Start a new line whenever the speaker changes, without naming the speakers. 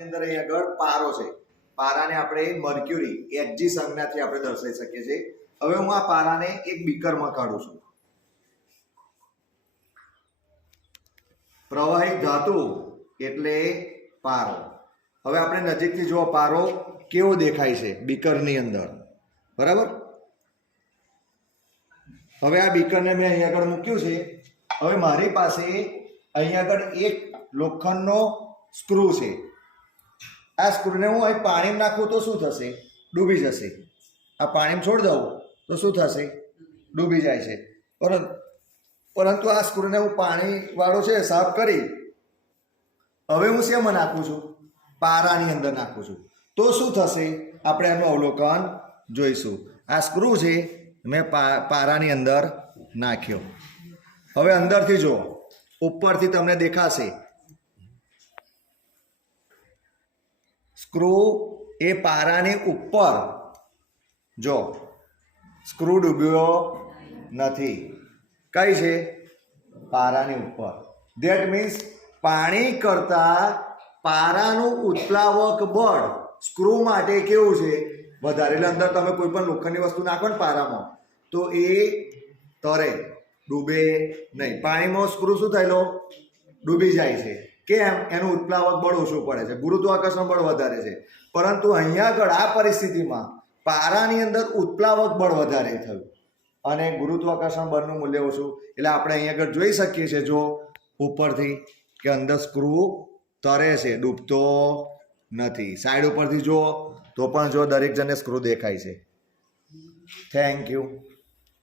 અંદર અહીં આગળ પારો છે. પારાને આપણે મર્ક્યુરી, એચજી સંજ્ઞાથી આપણે દર્શાવી શકીએ છીએ. હવે હું આ પારાને એક બીકરમાં કાઢું છું. પ્રવાહી ધાતુ એટલે પારો. હવે આપણે નજીકથી જુઓ પારો કેવો દેખાય છે બીકરની અંદર. બરાબર? હવે આ બીકરને મેં અહીં આગળ મૂક્યું છે. હવે મારી પાસે અહીં આગળ એક લોખંડનો સ્ક્રૂ છે. આ સ્ક્રૂને હું અહીં પાણીમાં નાખું તો શું થશે? ડૂબી જશે. આ પાણીમાં છોડી દઉં તો શું થશે? ડૂબી જાય છે. પરંતુ પરંતુ આ સ્ક્રૂને હું પાણીવાળો છે, સાફ કરી. હવે હું શેમાં નાખું છું? પારાની અંદર નાખું છું. તો શું થશે? આપણે એનું અવલોકન જોઈશું. આ સ્ક્રૂ છે, મેં પારાની અંદર નાખ્યો. હવે અંદરથી જુઓ. ઉપરથી તમને દેખાશે. સ્ક્રૂ એ પારાની ઉપર. જો, સ્ક્રૂ ડૂબ્યો નથી. કઈ છે? પારાની ઉપર. ધેટ મીન્સ પાણી કરતાં પારાનું ઉત્પ્લાવક બળ સ્ક્રૂ માટે કેવું છે? વધારે એટલે અંદર તમે કોઈ પણ લોખંડની વસ્તુ નાખો ને પારામાં, તો એ તરે, ડૂબે નહીં. પાણીમાં સ્ક્રૂ શું થયેલો ડૂબી જાય છે. કેમ એનું ઉત્પ્લાવક બળ ઓછું પડે છે? ગુરુત્વાકર્ષણ બળ વધારે છે. પરંતુ અહીંયા આગળ આ પરિસ્થિતિમાં પારાની અંદર ઉત્પ્લાવક બળ વધારે થયું. અને ગુરુત્વાકર્ષણ બળનું મૂલ્ય ઓછું. એટલે આપણે અહીંયા આગળ જોઈ શકીએ છીએ, જો ઉપરથી કે અંદર સ્ક્રૂ તરે છે, ડૂબતો નથી. સાઈડ ઉપરથી જુઓ તો પણ જો દરેક જણને સ્ક્રૂ દેખાય છે. Thank you